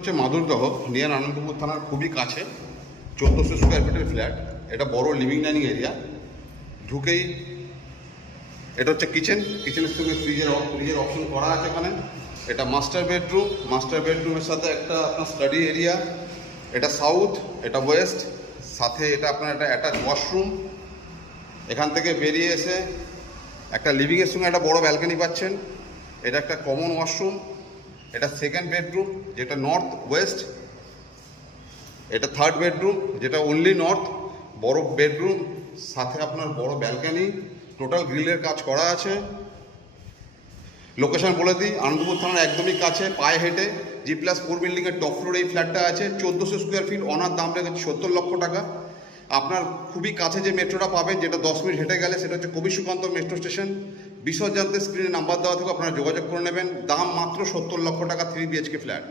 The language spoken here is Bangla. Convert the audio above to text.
হচ্ছে মাধুরদহ নিয়ার আনন্দপুর থানার খুবই কাছে 1400 স্কোয়ার ফিটের ফ্ল্যাট। এটা বড় লিভিং ডাইনিং এরিয়া। ঢুকেই এটা হচ্ছে কিচেনের সঙ্গে ফ্রিজের অপশন করা আছে এখানে। এটা মাস্টার বেডরুমের সাথে একটা আপনার স্টাডি এরিয়া। এটা সাউথ, এটা ওয়েস্ট, সাথে এটা আপনার একটা অ্যাটাচ ওয়াশরুম। এখান থেকে বেরিয়ে এসে একটা লিভিংয়ের সঙ্গে একটা বড় ব্যালকনি পাচ্ছেন। এটা একটা কমন ওয়াশরুম। এটা সেকেন্ড বেডরুম যেটা নর্থ ওয়েস্ট। এটা থার্ড বেডরুম যেটা অনলি নর্থ। বড় বেডরুম সাথে আপনার বড় ব্যালকনি, টোটাল গ্রিলের কাজ করা আছে। লোকেশন বলে দিই, আনন্দপুর থানার একদমই কাছে, পায়ে হেঁটে G+4 বিল্ডিংয়ের টপ ফ্লোরে এই ফ্ল্যাটটা আছে। 1400 স্কোয়ার ফিট, অনার দাম রেখেছে 70 লক্ষ টাকা। আপনার খুবই কাছে যে মেট্রোটা পাবেন, যেটা 10 মিনিট হেঁটে গেলে, সেটা হচ্ছে কবি সুকান্ত মেট্রো স্টেশন। বিশদ জানতে স্ক্রিনে নাম্বার দেওয়া থেকে আপনারা যোগাযোগ করে নেবেন। দাম মাত্র 70 লক্ষ টাকা, 3 BHK ফ্ল্যাট।